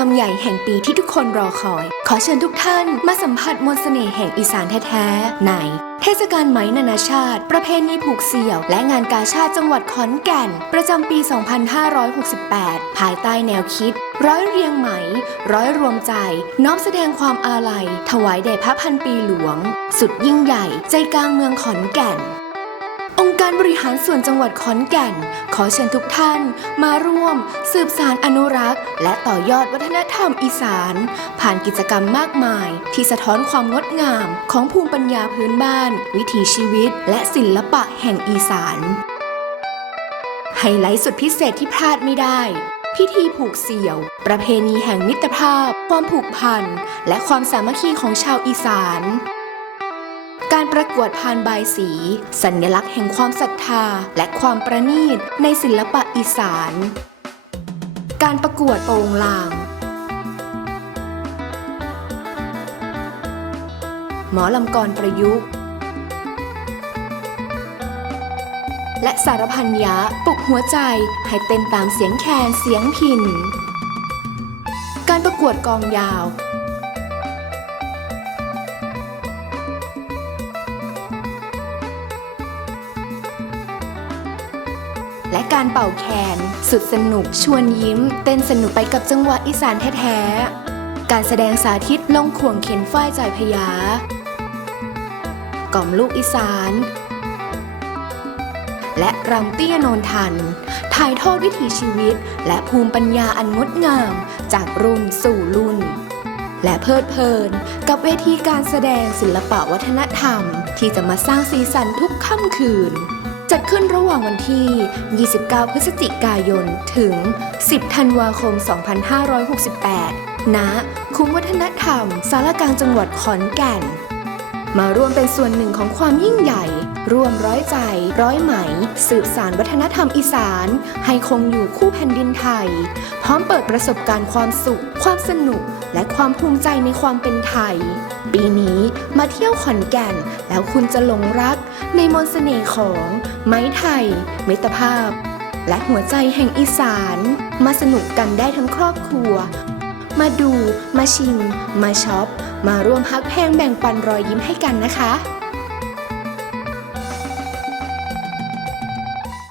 ห่งปีที่ทุกคนรอคอย ขอเชิญทุกท่านมาสัมผัสมนต์เสน่ห์แห่งอีสานแท้ๆ ใน เทศกาลไหมนานาชาติ ประเพณีผูกเสี่ยว และงานกาชาติจังหวัดขอนแก่น ประจำปี 2568 ภายใต้แนวคิด ร้อยเรียงไหม ร้อยรวมใจ น้อมแสดงความอาลัย ถวายแด่พระพันปีหลวง สุดยิ่งใหญ่ ใจกลางเมืองขอนแก่น องค์การบริหารส่วนจังหวัดขอนแก่น ขอเชิญทุกท่านมาร่วม สืบสารอนุรักษ์ และต่อยอดวัฒนธรรมอีสาน ผ่านกิจกรรมมากมาย ที่สะท้อนความงดงามของภูมิปัญญาพื้นบ้าน วิถีชีวิต และศิลปะแห่งอีสานไฮไลท์สุดพิเศษที่พลาดไม่ได้พิธีผูกเสี่ยว ประเพณีแห่งมิตรภาพ ความผูกพัน และความสามัคคีของชาวอีสาน การประกวดพานบายสี สัญลักษณ์แห่งความศรัทธา และความประณีตในศิลปะอีสาน การประกวดโปงลาง หมอลำกรประยุกต์ และสารพันยะปลุกหัวใจให้เต้นตามเสียงแคนเสียงพิน การประกวดกองยาว และการเป่าแคน สุดสนุกชวนยิ้ม เต้นสนุกไปกับจังหวะอีสานแท้ๆ การแสดงสาธิตลงข่วงเข็นฝ้ายจ่ายพยา กล่อมลูกอีสาน และรำเตี้ยโนนทัน ถ่ายทอดวิถีชีวิต และภูมิปัญญาอันงดงาม จากรุ่นสู่รุ่น และเพลิดเพลิน กับเวทีการแสดงศิลปะวัฒนธรรม ที่จะมาสร้างสีสันทุกค่ำคืน จัดขึ้นระหว่างวันที่ 29 พฤศจิกายน ถึง 10 ธันวาคม 2568 ณ คุ้มวัฒนธรรม สารกลางจังหวัดขอนแก่น มาร่วมเป็นส่วนหนึ่งของความยิ่งใหญ่ ร่วมร้อยใจ ร้อยไหม สืบสารวัฒนธรรมอีสาน ให้คงอยู่คู่แผ่นดินไทย พร้อมเปิดประสบการณ์ความสุข ความสนุก และความภูมิใจในความเป็นไทย ปีนี้มาเที่ยวขอนแก่น แล้วคุณจะหลงรัก ในมนต์เสน่ห์ของ ไม้ไทย มิตรภาพ และหัวใจแห่งอีสาน มาสนุกกันได้ทั้งครอบครัว มาดู มาชิม มาช็อป มาร่วมฮักแพงแบ่งปันรอยยิ้มให้กันนะคะ